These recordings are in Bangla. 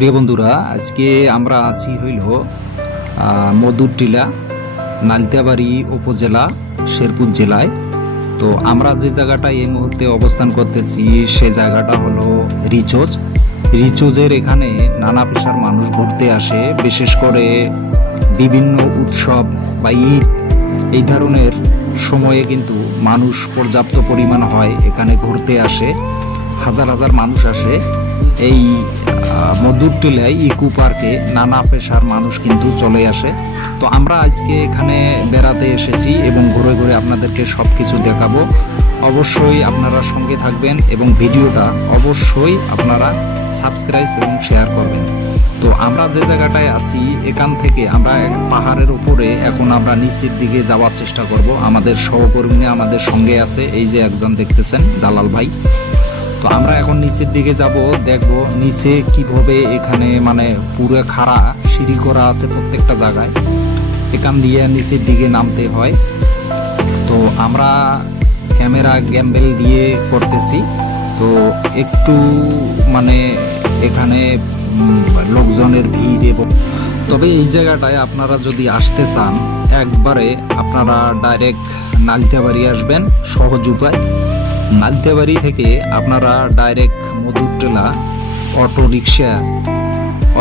প্রিয় বন্ধুরা, আজকে আমরা আছি হইল মধুর টিলা, নালিতাবাড়ি উপজেলা, শেরপুর জেলায়। তো আমরা যে জায়গাটায় এই মুহূর্তে অবস্থান করতেছি সে জায়গাটা হলো রিচোজ। রিচোজের এখানে নানা পেশার মানুষ ঘুরতে আসে, বিশেষ করে বিভিন্ন উৎসব বা ঈদ এই ধরনের সময়ে কিন্তু মানুষ পর্যাপ্ত পরিমাণ হয়, এখানে ঘুরতে আসে, হাজার হাজার মানুষ আসে। এই মধুর টিলায় ইকো পার্কে নানা পেশার মানুষ কিন্তু চলে আসে। তো আমরা আজকে এখানে বেড়াতে এসেছি এবং ঘুরে ঘুরে আপনাদেরকে সব কিছু দেখাবো। অবশ্যই আপনারা সঙ্গে থাকবেন এবং ভিডিওটা অবশ্যই আপনারা সাবস্ক্রাইব এবং শেয়ার করবেন। তো আমরা যে জায়গাটায় আছি এখান থেকে আমরা পাহাড়ের উপরে এখন আমরা নিচের দিকে যাওয়ার চেষ্টা করব। আমাদের সহকর্মী আমাদের সঙ্গে আছে, এই যে একজন দেখতেছেন জালাল ভাই। তো আমরা এখন নিচের দিকে যাব, দেখব নিচে কিভাবে এখানে মানে পুরো খাড়া সিঁড়ি করা আছে প্রত্যেকটা জায়গায়, এখান দিয়ে নিচের দিকে নামতে হয়। তো আমরা ক্যামেরা গ্যাম্বেল দিয়ে করতেছি, তো একটু মানে এখানে লোকজনের ভিড়। এবং তবে এই জায়গাটায় আপনারা যদি আসতে চান একবারে আপনারা ডাইরেক্ট নালিতাবাড়ি আসবেন, সহজ উপায়। নালিতাবাড়ি থেকে আপনারা ডাইরেক্ট মধুর টিলা অটো রিক্সা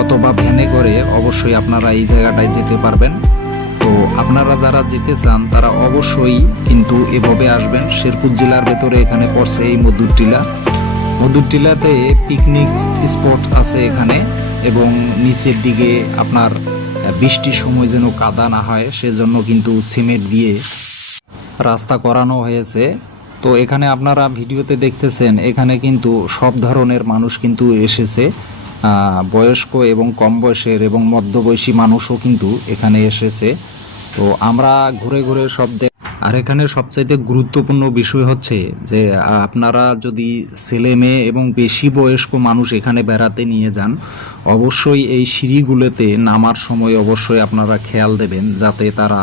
অথবা ভ্যানে করে অবশ্যই আপনারা এই জায়গাটায় যেতে পারবেন। তো আপনারা যারা যেতে চান তারা অবশ্যই কিন্তু এভাবে আসবেন। শেরপুর জেলার ভেতরে এখানে পড়ছে এই মধুর টিলা। মধুর টিলাতে পিকনিক স্পট আছে এখানে, এবং নিচের দিকে আপনার বৃষ্টির সময় যেন কাদা না হয় সেজন্য কিন্তু সিমেন্ট দিয়ে রাস্তা করানো হয়েছে। তো এখানে আপনারা ভিডিওতে দেখতেছেন এখানে কিন্তু সব ধরনের মানুষ কিন্তু এসেছে, বয়স্ক এবং কম বয়সের এবং মধ্যবয়সী মানুষও কিন্তু এখানে এসেছে। তো আমরা ঘুরে ঘুরে আর এখানে সবচাইতে গুরুত্বপূর্ণ বিষয় হচ্ছে যে আপনারা যদি ছেলে মেয়ে এবং বেশি বয়স্ক মানুষ এখানে বেড়াতে নিয়ে যান, অবশ্যই এই সিঁড়িগুলোতে নামার সময় অবশ্যই আপনারা খেয়াল দেবেন যাতে তারা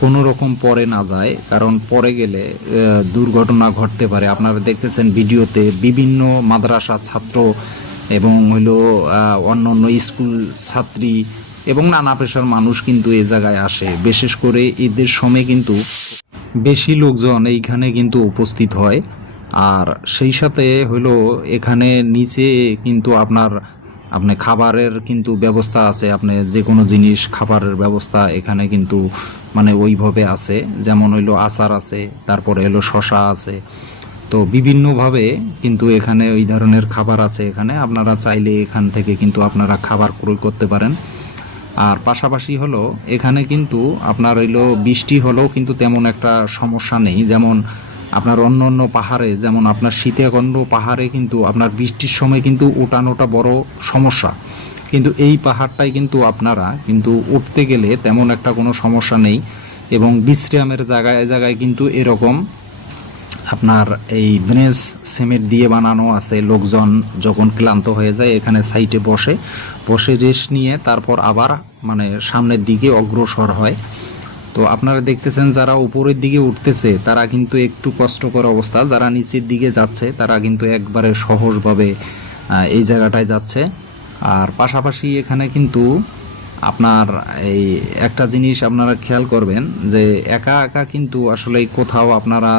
কোনো রকম পরে না যায়, কারণ পরে গেলে দুর্ঘটনা ঘটতে পারে। আপনারা দেখতেছেন ভিডিওতে বিভিন্ন মাদ্রাসা ছাত্র এবং হইলো অন্যান্য স্কুল ছাত্রী এবং নানা পেশার মানুষ কিন্তু এই জায়গায় আসে। বিশেষ করে ঈদের সময় কিন্তু বেশি লোকজন এইখানে কিন্তু উপস্থিত হয়। আর সেই সাথে হইলো এখানে নিচে কিন্তু আপনি খাবারের কিন্তু ব্যবস্থা আছে, আপনি যে কোনো জিনিস খাবারের ব্যবস্থা এখানে কিন্তু মানে ওইভাবে আছে, যেমন হইলো আচার আছে, তারপরে হলো শশা আছে। তো বিভিন্নভাবে কিন্তু এখানে ওই ধরনের খাবার আছে। এখানে আপনারা চাইলে এখান থেকে কিন্তু আপনারা খাবার ক্রয় করতে পারেন। আর পাশাপাশি হলো এখানে কিন্তু আপনার হইলো বৃষ্টি হলেও কিন্তু তেমন একটা সমস্যা নেই, যেমন আপনার অন্য অন্য পাহাড়ে, যেমন আপনার সীতাকুণ্ড পাহাড়ে কিন্তু আপনার বৃষ্টির সময় কিন্তু ওঠানোটা বড় সমস্যা, কিন্তু এই পাহাড়টাই কিন্তু আপনারা কিন্তু উঠতে গেলে তেমন একটা কোনো সমস্যা নেই। এবং বিশ্রামের জায়গায় জায়গায় কিন্তু এরকম আপনার এই ব্রেঞ্চ সিমেন্ট দিয়ে বানানো আছে। লোকজন যখন ক্লান্ত হয়ে যায় এখানে সাইডে বসে বসে রেস্ট নিয়ে তারপর আবার মানে সামনের দিকে অগ্রসর হয়। তো আপনারা দেখতেছেন যারা উপরের দিকে উঠতেছে তারা কিন্তু একটু কষ্টকর অবস্থা, যারা নিচের দিকে যাচ্ছে তারা কিন্তু একবারে সহজভাবে এই জায়গাটায় যাচ্ছে। আর পাশাপাশি এখানে কিন্তু আপনার এই একটা জিনিস আপনারা খেয়াল করবেন যে একা একা কিন্তু আসলে কোথাও আপনারা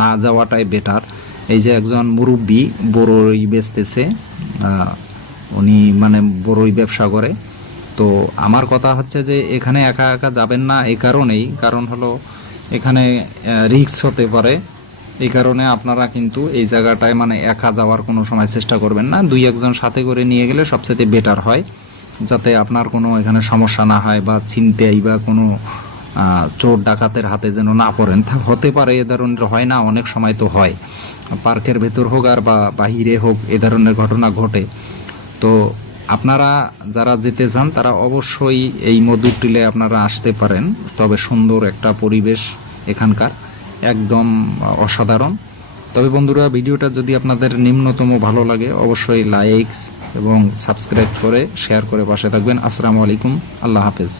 না যাওয়াটাই বেটার। এই যে একজন মুরব্বী বড়ই বেচতেছে, উনি মানে বড়ই ব্যবসা করে। তো আমার কথা হচ্ছে যে এখানে একা একা যাবেন না, এই কারণেই, কারণ হলো এখানে রিস্ক হতে পারে। এই কারণে আপনারা কিন্তু এই জায়গাটায় মানে একা যাওয়ার কোনো সময় চেষ্টা করবেন না, দুই একজন সাথে করে নিয়ে গেলে সবচেয়ে বেটার হয়, যাতে আপনার কোনো এখানে সমস্যা না হয় বা ছিনতাই বা কোনো চোর ডাকাতের হাতে যেন না পড়েন। হতে পারে এ ধরনের, হয় না, অনেক সময় তো হয়, পার্কের ভেতর হোক আর বা বাহিরে হোক এ ধরনের ঘটনা ঘটে। তো আপনারা যারা যেতে চান তারা অবশ্যই এই মধুর টিলে আপনারা আসতে পারেন। তবে সুন্দর একটা পরিবেশ এখানকার, একদম অসাধারণ। তবে বন্ধুরা, ভিডিওটা যদি আপনাদের নিম্নতম ভালো লাগে অবশ্যই লাইকস এবং সাবস্ক্রাইব করে শেয়ার করে পাশে থাকবেন। আসসালামু আলাইকুম, আল্লাহ হাফেজ।